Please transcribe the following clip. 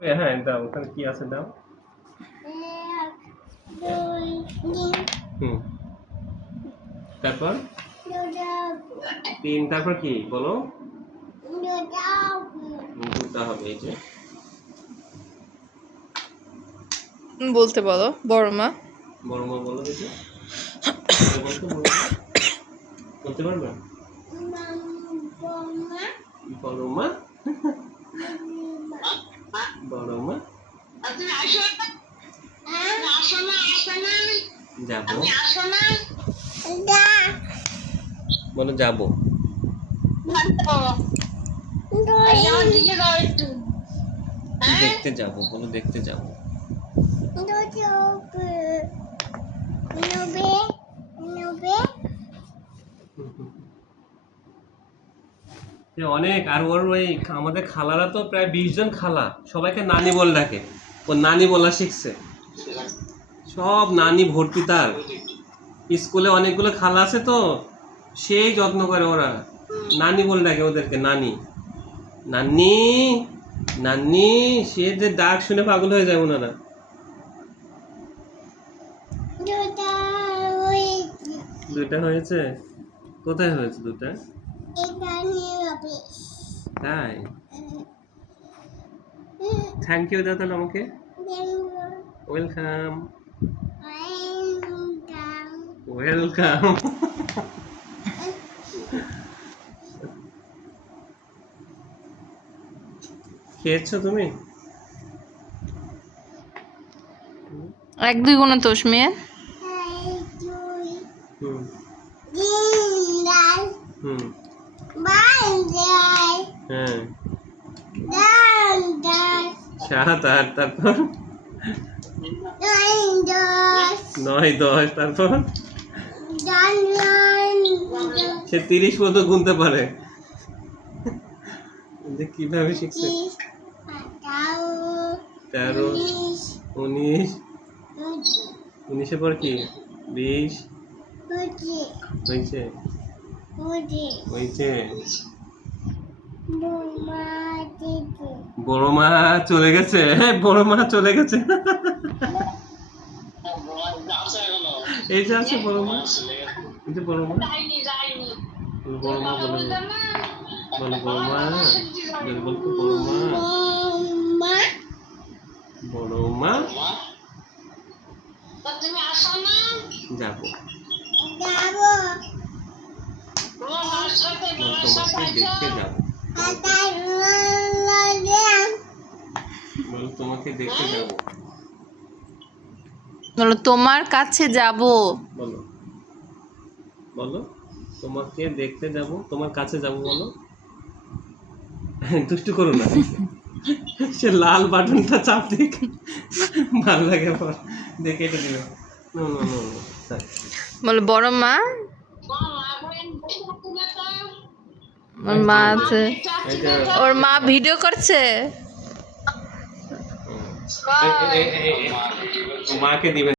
হ্যাঁ দাও, ওখানে কি আছে দাও। হুম, তারপর 3, তারপর কি বলো? দুটা হবে, এই যে বলতে বলো বড় মা। বড় মা বলো দেখি, বলতে বলতে পারবে? বড় মা, বড় মা যাবো, বলো যাবো। দেখতে যাবো, বলো দেখতে যাবো। অনেক, আর ওর ওই আমাদের খালারা তো প্রায় 20 জন খালা, সবাইকে নানি বলে ডাকে। ও নানি বলা শিখছে, সব নানি ভর্তি তার। স্কুলে অনেকগুলো খালা আছে তো, সেই যত্ন করে ওরা, নানি বলে ডাকে ওদেরকে, নানি নানি নানি। সে যে ডাক শুনে পাগল হয়ে যায় ওনারা। দুটা হয়েছে? কোথায় হয়েছে দুটা? তাই, থ্যাংক ইউ দাও তাহলে আমাকে। Welcome, welcome. খেয়েছো তুমি? 1 2 গুণ তোষ মেয়ে। হুম হুম, হ্যাঁ 7 8, তারপর 9 10, তারপর সে 30 পর্যন্ত গুনতে পারে। যে কিভাবে শিখছে? 13 19, 19-এর পর কি? 20 হয়েছে, হয়েছে। বড় মা চলে গেছে, বড় মা চলে গেছে। এই যে আছে বড় মা, এই যে বড় মা, বড় মা বলো, বলো বড় মা, বলতো বড় মা, বড় মা যাবো, তোমাকে দেখতে যাবো, বলো তোমাকে দেখতে যাবো, বলো তোমার কাছে যাব। বলো বলো তোমাকে দেখতে যাব, তোমার কাছে যাব, বলো। দুষ্টু করো না, সে লাল বাটনটা চাপ দিক, ভালো লাগে পর দেখে এটা দিবে। নো নো নো নো, বলো বড় মা। ওর মা আছে, ওর মা ভিডিও করছে। মাকে দিবে।